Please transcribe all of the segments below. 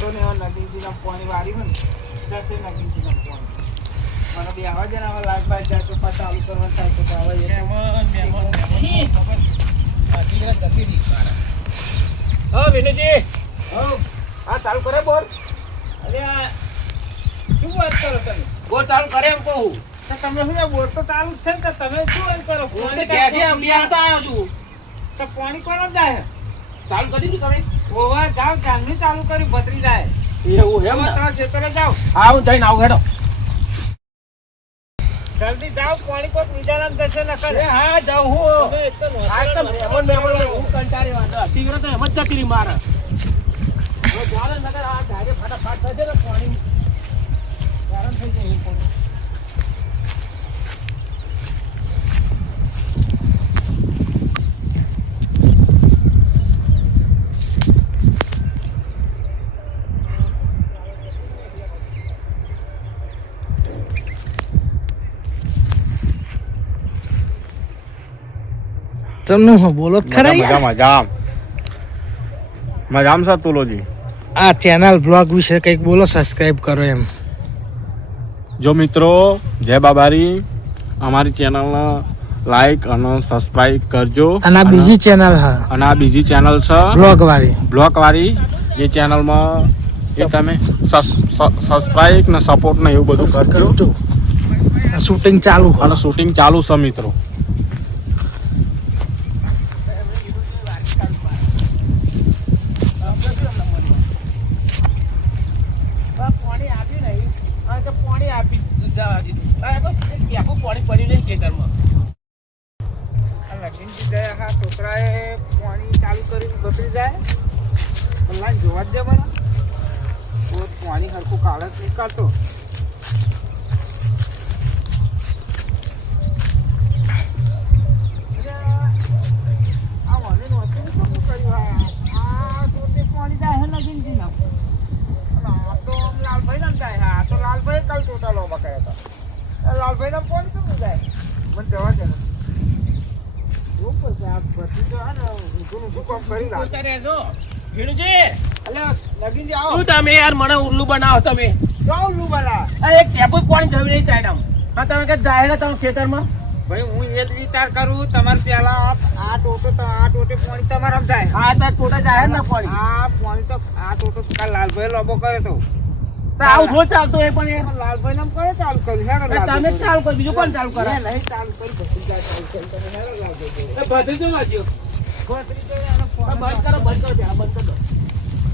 હતો ને નગીનજીના પાણી વારી હોય ને જશે નગીનજીના પાણી મને બી આવા જ ને આવા લાગ બાગ જાય તો પાછા ચાલુ કરવાનું થાય તો આવે વિનુજી હા ચાલુ કરે બોલ અરે શું વાત કરો તમે બોલ ચાલુ કરે એમ કહું તો તમે શું બોલ તો ચાલુ છે ને તમે શું એમ કરો તો પાણી કોણ જાય ચાલુ કરી દીધું તમે ઓવા જાવ જાનની ચાલુ કર્યું ભત્રી જાય એવું હે તમે ખેતરે જાવ હા હું જઈને આવું હેડો જલ્દી જાવ પાણી કોક બીજા નામ દશે ન કરે હા જાવ હું આ તો મહેમાન હું કંટાળી વાંધો તીવ્ર તો એમ જ ચકરી મારે જો જાલે નગર આ ધારે ફટાફટ થજે ને પાણી ગરમ થઈ જાય એવું પાણી તમને બોલો ખરા મજામ સર તુલોજી આ ચેનલ બ્લોગ વિશે કંઈક બોલો સબસ્ક્રાઇબ કરો એમ જો મિત્રો જય બાબારી અમારી ચેનલને લાઈક અને સબસ્ક્રાઇબ કરજો અને આ બીજી ચેનલ હા અને આ બીજી ચેનલ છે બ્લોગ વાળી એ ચેનલમાં એ તમે સબસ્ક્રાઇબ ને સપોર્ટ ને એવું બધું કરજો શૂટિંગ ચાલુ અને શૂટિંગ ચાલુ છે મિત્રો છોકરાએ પાણી ચાલુ કરીને બગડી જાય ઓનલાઈન જોવા જ દે મને પાણી હરખું કાળ જ નીકળતો પાણી જાય નગીનજી ના તો લાલભાઈ ના જાય હા તો લાલભાઈ કાલ ટોટા લોબા કર્યા હતા લાલભાઈ ના પાણી કેમ જાય મને જવા દે ઉલ્લુ બનાવો તમે એક ટેપુ પાણી જમી નહીં ચાય તમે કે જાય તમે ખેતરમાં ભાઈ હું એ જ વિચાર કરું તમારે પેલા આ ટોટે પાણી તમારા જાય હા તો ટોટા જાય ને પાણી આ પાણી તો આ ટોટો કાલ લાલભાઈ લોબો કરે તો આવું રોજ ચાલતો હોય પણ લાલભાઈ નામ કરે ચાલુ કર્યું હેડો તમે ચાલુ કરો બીજું કોણ ચાલુ કરે નહીં ચાલુ કરી ભત્રીજા ચાલુ કરી તમે હેડો લાલભાઈ ભત્રીજો લાગ્યો બંધ કરો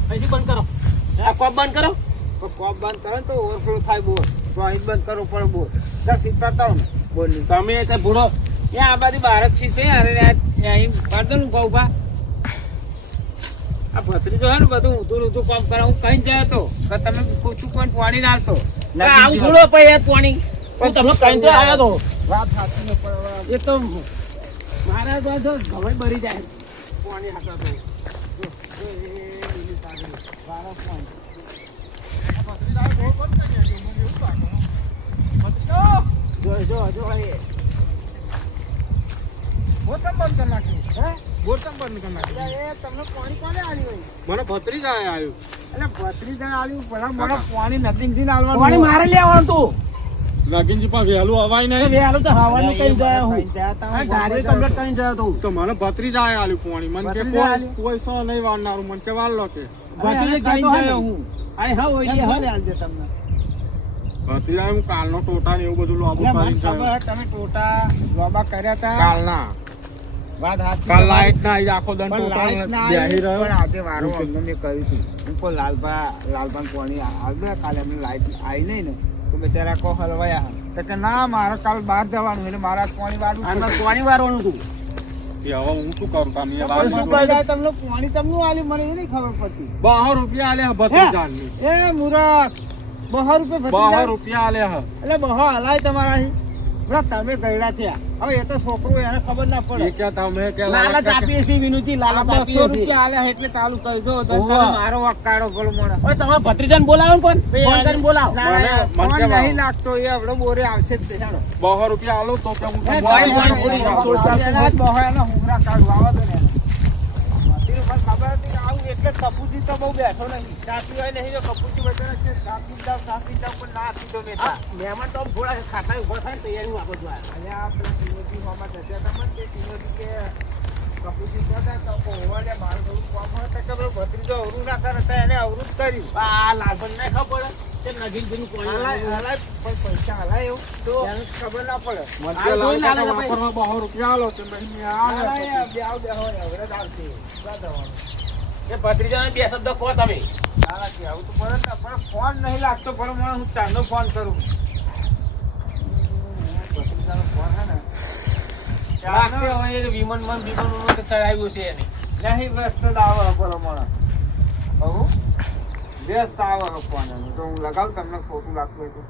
અહીંથી બંધ કરો આ કોપ બંધ કરો તો કોપ બંધ કરો તો ઓવરફ્લો થાય બોર તો અહીં બંધ કરો પણ બોર દસ કરતા ને બોર તમે એટલે ભૂડો ત્યાં આ બાજુ ભારત છે અરે અહીં પાડો ને ગૌભા આ ભત્રીજો હે ને બધું ઊંધું કામ કરે હું કઈ જાય તો તમે પૂછું કોઈ પાણી ના આવતો આવું થોડો પછી પાણી પણ તમે કઈ તો આવ્યા તો વાત સાચી ને પણ એ તો મારા તો ઘરે ભરી જાય પાણી હાથા તો મને ભત્રીજા આવ્યું એટલે ભત્રીજા આવ્યું પેલા મને પાણી નદીથી નાલવાનું પાણી મારે લેવાનું તું નાગીનજી પણ વહેલું અવાય નહીં વેલું તો હવાનું કઈ જાય હું ગાડી કમ્પ્લીટ કઈ જાય તું તો મને ભત્રીજા આવ્યું પાણી મને કે કોઈ સો નહીં વારનારું મને કે વાર લો કે ભત્રીજે કઈ જાય હું આય હા હોય ઘરે આલજે તમને ભત્રીજા હું કાલનો ટોટા ને એવું બધું લોબો કરીને ખબર તમે ટોટા લોબા કર્યા હતા કાલના વાત હાથ કાલ લાઈટ ના આવી આખો દન પણ લાઈટ ટોટા ના બેહી રહ્યો પણ આજે વારો અમને મેં કહ્યું હતું હું કોઈ લાલભાઈ પાણી આવ્યો કાલે અમને લાઈટ આવી નહીં ને તો બિચારા કો હલવાયા તો કે ના મારે કાલ બહાર જવાનું એટલે મારા પાણી વાળું પાણી વારવાનું તું હવે હું શું કરું તમે શું કહી જાય તમને પાણી તમને આલ્યું મને એ નહીં ખબર પડતી 12 રૂપિયા આલે ભત્રીજાની એ મુરત 12 રૂપિયા 12 રૂપિયા આલે એટલે બહો હલાય તમારા અહીં તમે ગયડા થયા હવે એ તો છોકરો એને ખબર ના પડે કે તમે કે લાલચ આપીએ છીએ વિનુજી લાલચ આપીએ 200 રૂપિયા આલ્યા એટલે ચાલુ કરી દો તો મારો વકાડો ગોળ મોણા ઓય તમારા ભત્રીજાને બોલાવો કોણ ફોન કરીને બોલાવો મને નહીં લાગતો એ આવડો બોરે આવશે જ તે ચાલો 12 રૂપિયા આલો તો કે હું બહો એના હુંગરા કાઢું આવા દો ને મારી ઉપર ખબર હતી આવું એટલે એટલે કપૂરજી તો બહુ બેઠો નહીં. ચા પીવાય નહીં, જો કપૂરજી વચ્ચે છે, ચા પી જાવ પણ ના પીધો મેં ચા. મહેમાન તો થોડા ખાતા ઉભો થાય ને તૈયારી આપો જો અને આ પેલા ટીનોજી મામા જતા હતા મને, તે ટીનોજી કે કપૂરજી કહેતા તો ઓવાલે મારું થોડું કામ હોય તો કે પેલો ભત્રીજો અવરું ના કરે તો એને અવરું જ કર્યું. આ લાલપન ને ખબર પડે કે નગીનજીનું કોઈ હલાય પણ પૈસા હલાય એવું તો એને ખબર ના પડે. આ જોઈ લાલે ને ભાઈ. વાપરવા 100 રૂપિયા આલો તો નહીં મેં આ હલાય, બે આવ હવે જ આવશે. બધા દવાનું. એ ભત્રીજાને બે શબ્દ કહો તમે. ના નથી આવું તો પડે ને, પણ ફોન નહીં લાગતો. પણ મને હું ચાંદો ફોન કરું. ભત્રીજાનો ફોન હે ને લાગશે હવે એ વિમાનમાં ચડાવ્યું છે એની. નહીં વ્યસ્ત જ આવે બોલો મને કહું વ્યસ્ત આવે ફોન એનો. તો હું લગાવું તમને ખોટું લાગતું હોય તો